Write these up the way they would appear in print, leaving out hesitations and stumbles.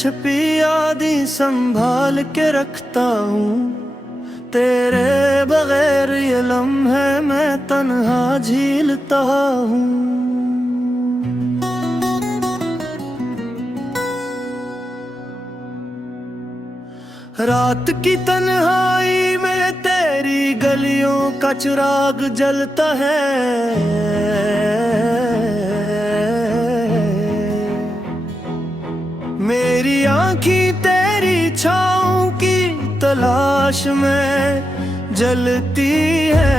छुपी यादें संभाल के रखता हूँ। तेरे बगैर ये लम्हे मैं तन्हा झीलता हूँ। रात की तन्हाई में तेरी गलियों का चिराग जलता है। मेरी आँखें तेरी छाँव की तलाश में जलती है।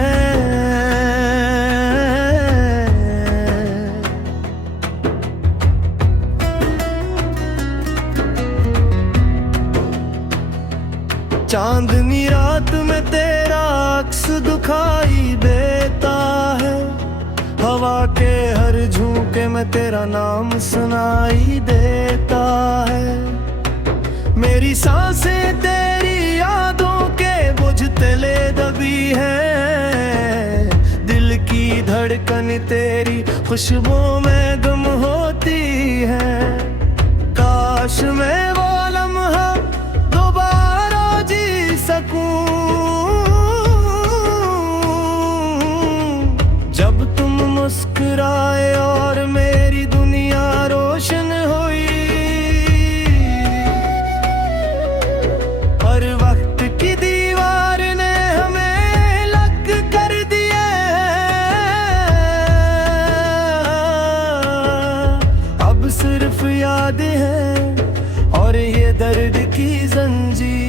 चांदनी रात में तेरा अक्स दिखाई देता है। हवा के हर झोंके में तेरा नाम सुनाई देता है। मेरी सांसें तेरी यादों के बोझ तले दबी है। दिल की धड़कन तेरी खुशबू में गुम होती है। काश मैं वो लम्हा दोबारा जी सकूं, जब तुम मुस्कुराए और मेरी दुनिया रोशन हुई। हर वक्त की दीवार ने हमें अलग कर दिया। अब सिर्फ यादें हैं और ये दर्द की जंजीर।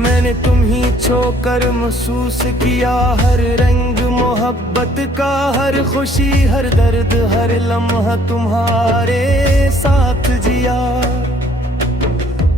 मैंने तुम ही छोकर महसूस किया हर रंग मोहब्बत का, हर खुशी हर दर्द हर लम्हा तुम्हारे साथ जिया।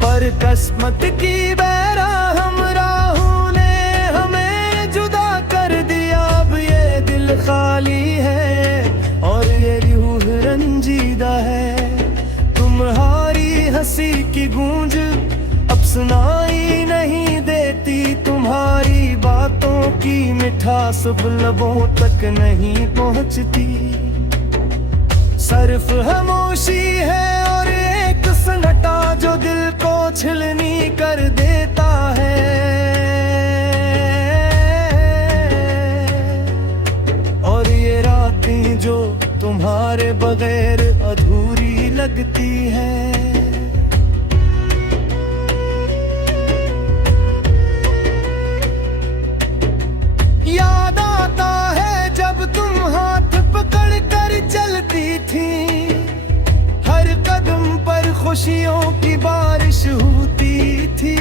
पर किस्मत की बेरहम राहों ने हमें जुदा कर दिया। अब ये दिल खाली है और ये रूह रंजीदा है। तुम्हारी हंसी की गूंज अब सुनाई नहीं देती। तुम्हारी बातों की मिठास अब लबों तक नहीं पहुंचती। सिर्फ खामोशी है और एक सन्नाटा जो दिल को छिलनी कर देता है। और ये रातें जो तुम्हारे बगैर अधूरी लगती हैं। याद आता है जब तुम हाथ पकड़ कर चलती थी। हर कदम पर खुशियों की बारिश होती थी।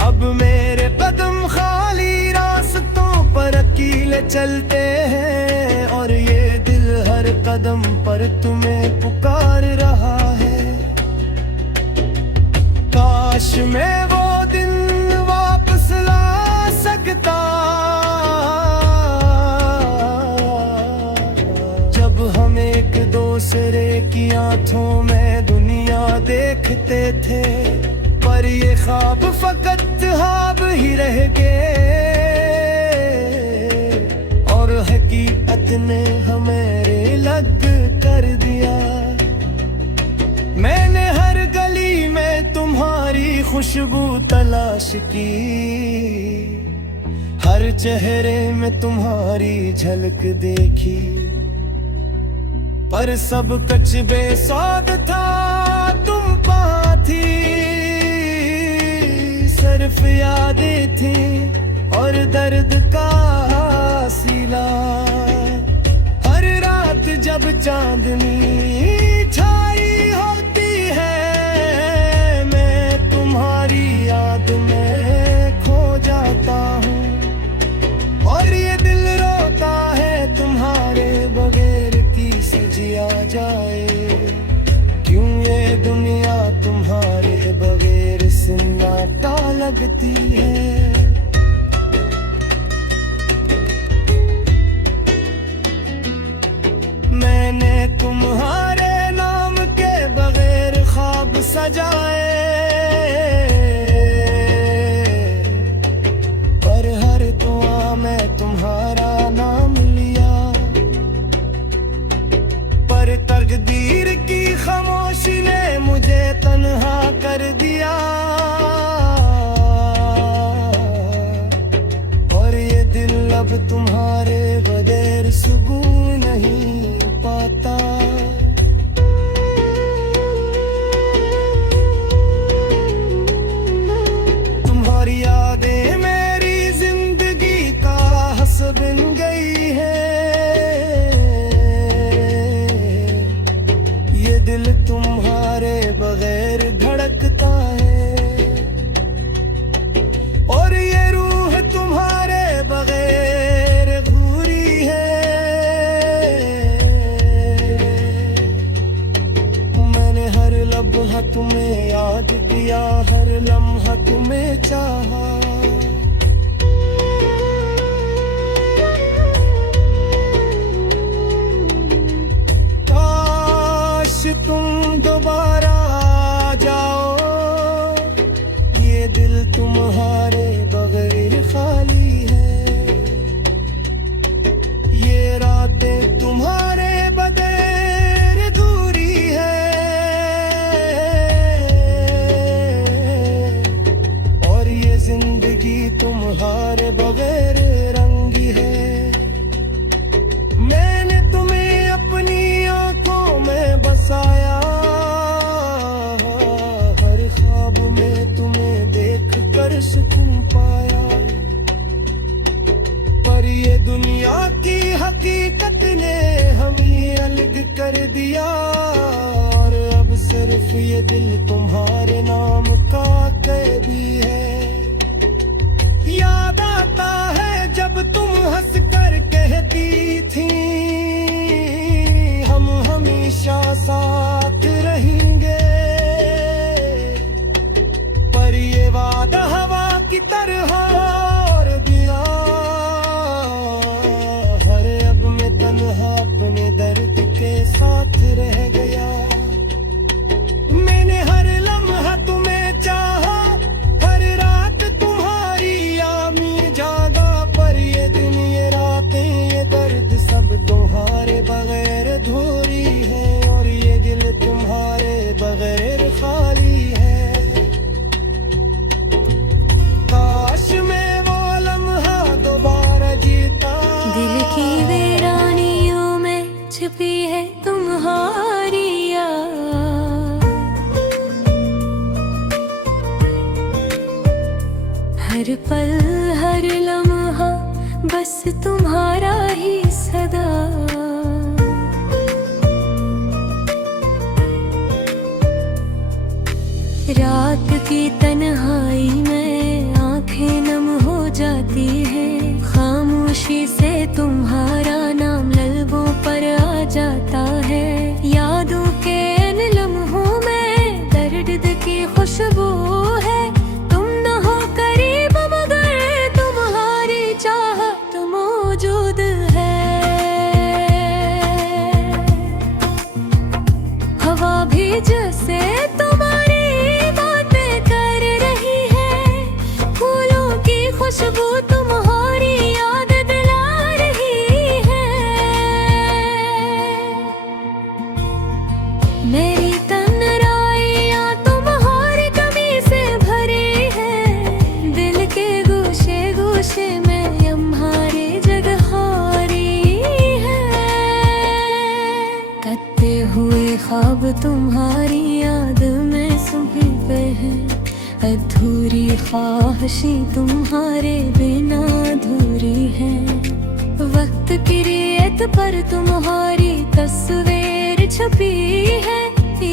अब मेरे कदम खाली रास्तों पर अकेले चलते हैं। और ये दिल हर कदम पर तुम्हें पुकार रहा है। काश मैं वो दिन वापस ला सकता, जब हम एक दूसरे की आंखों में दुनिया देखते थे। पर ये ख्वाब फकत ख्वाब ही रह गए और हकीकत ने हमें अलग कर दिया। मैंने हर गली में तुम्हारी खुशबू तलाश की। हर चेहरे में तुम्हारी झलक देखी। पर सब कुछ बेस्वाद था, तुम कहाँ थी। सिर्फ यादें थी और दर्द का सिला। हर रात जब चांदनी छाई होती है, मैं तुम्हारी याद में खो जाता हूँ। और ये दिल रोता है तुम्हारे बगैर किसे जिया जाए। क्यों ये दुनिया तुम्हारे बगैर सन्नाटा लगती है। मैंने तुम्हारे नाम के बगैर ख्वाब सजाए। पर हर दुआ में तुम्हारा नाम लिया। कर दिया, और अब सिर्फ ये दिल तुम्हारे नाम का कैदी है। याद आता है जब तुम हंस कर कहती थी, हम हमेशा साथ रहेंगे, पर ये वादा हवा की तरह और गया। हर अब मैं तन्हा अपने दर्द के साथ रह गया। मैंने हर लम्हा तुम्हें चाहा, हर रात तुम्हारी यामी जागा, पर ये दिन ये रातें ये दर्द सब तुम्हारे बगैर अधूरी है, और ये दिल तुम्हारे बगैर खाली है। काश मैं वो लम्हा दोबारा जीता। दिल की वीरानियों में छिपी है तुम्हारी याद, हर पल हर लम्हा बस तुम्हारा ही सदा। रात की तन्हाई में आंखें नम हो जाती है, खामोशी से तुम्हारा नाम लबों पर आ जाता है। यादों के इन लम्हों में दर्द की खुशबू है, तुम न हो करीब मगर तुम्हारी चाहत मौजूद है। हवा भी जैसे तुम्हारी बातें कर रही है, फूलों की खुशबू तुम्हारी याद दिला रही है। मेरी तन्हाइयाँ तुम्हारी कमी से भरी है, दिल के गोशे गोशे में तुम्हारी जगह हारी है। कटते हुए ख्वाब तुम्हारी याद में सुबह पे है, अधूरी ख्वाहिशें तुम्हारे बिना अधूरी है। वक्त की रेत पर तुम्हारी तस्वीर छपी है,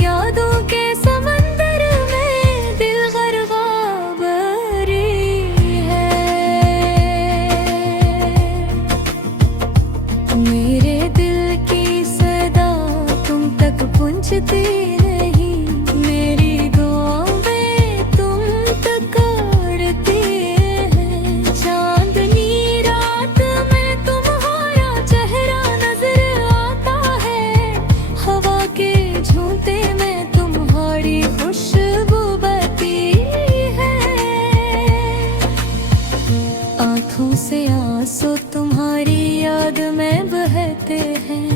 यादों के समंदर में दिल गरकाबरी है। मेरे दिल की सदा तुम तक पहुंचती नहीं, मेरी दुआएं तुम तक अड़ती हैं। चांदनी रात में तुम्हारा चेहरा नजर आता है, हवा के झूठे में तुम्हारी खुशबू बहती है। आँखों से आंसू तुम्हारी याद में बहते हैं,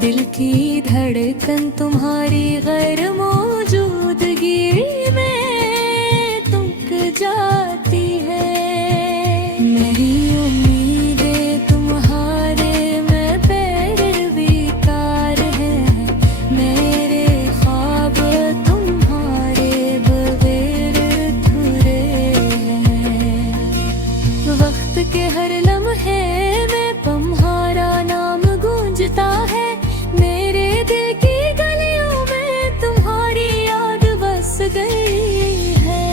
दिल की धड़कन तुम्हारी गैर मौजूदगी में तुक जाती है। मेरी उम्मीदें तुम्हारे में पैरवीकार है, मेरे ख्वाब तुम्हारे बगैर अधूरे हैं। वक्त के हर लम्हे में तुम्हारा नाम गूंजता है, मेरे दिल की गलियों में तुम्हारी याद बस गई है।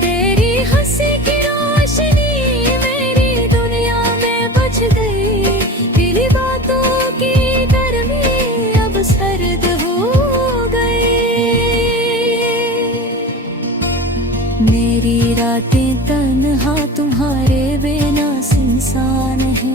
तेरी हंसी की रोशनी मेरी दुनिया में बच गई, दिली बातों की गर्मी अब सर्द हो गई। मेरी रातें तन्हा तुम्हारे बिना सुनसान है,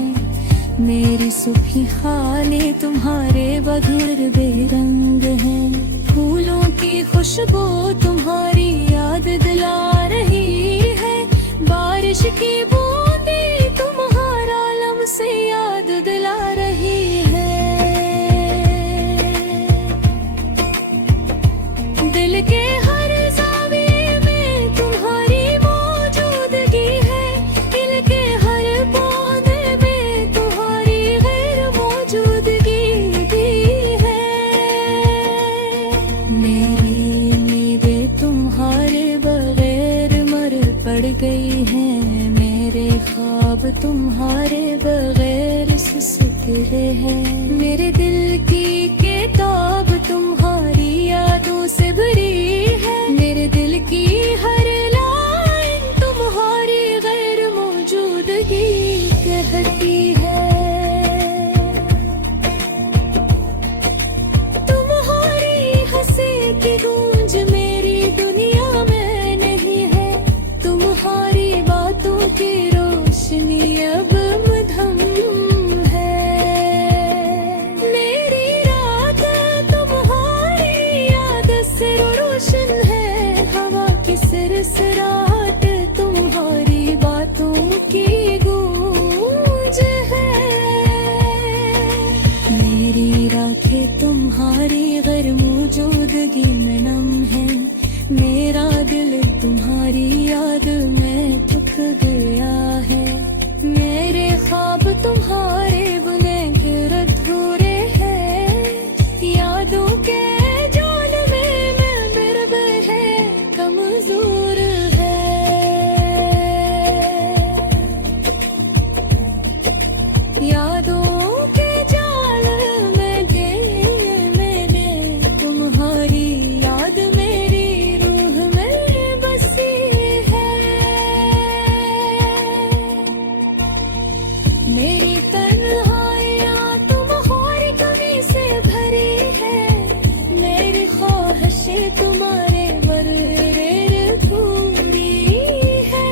मेरी सुखी खाली तुम्हारे बगैर बेरंग है। फूलों की खुशबू तुम्हारी याद दिला रही है, बारिश की बूंदें तुम्हारा लम्हे से याद दिला रही है। दिल के हर ज़ाविये में तुम्हारी मौजूदगी है, दिल के हर पौधे में तुम्हारी गैर मौजूदगी भी है। मेरी उम्मीदें तुम्हारे बगैर तुम्हारे बगैर सुसुक्र है। मेरे दिल की किताब तुम्हारी यादों से भरी है। मेरे दिल की हर लाइन तुम्हारी गैर मौजूदगी कहती है। तुम्हारी हंसी की गूंज मेरी दुनिया में नहीं है। तुम्हारी बातों की रोशनी अब मधम है। मेरी रात तुम्हारी याद से रोशन है। हवा की सिरसराहट तुम्हारी बातों की गूंज है। मेरी राखें तुम्हारी गैर मौजूदगी में नम है। मेरा दिल तुम्हारी याद में थक गया है। मेरे ख्वाब तुम्हारे बुने गिर अधूरे हैं। यादों के जाल में मैं बिरबर है कमजोर है। यादों के जाल में मेरे तुम्हारी याद मेरी रूह में बसी है। मेरी तन्हाइयाँ तुम्हारी कमी से भरी है। मेरी ख्वाहिशें तुम्हारे बररे अधूरी है।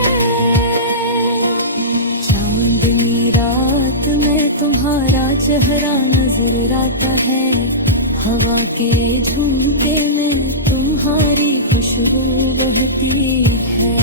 चांदनी रात में तुम्हारा चेहरा नजर आता है। हवा के झुमके में तुम्हारी खुशबू बहती है।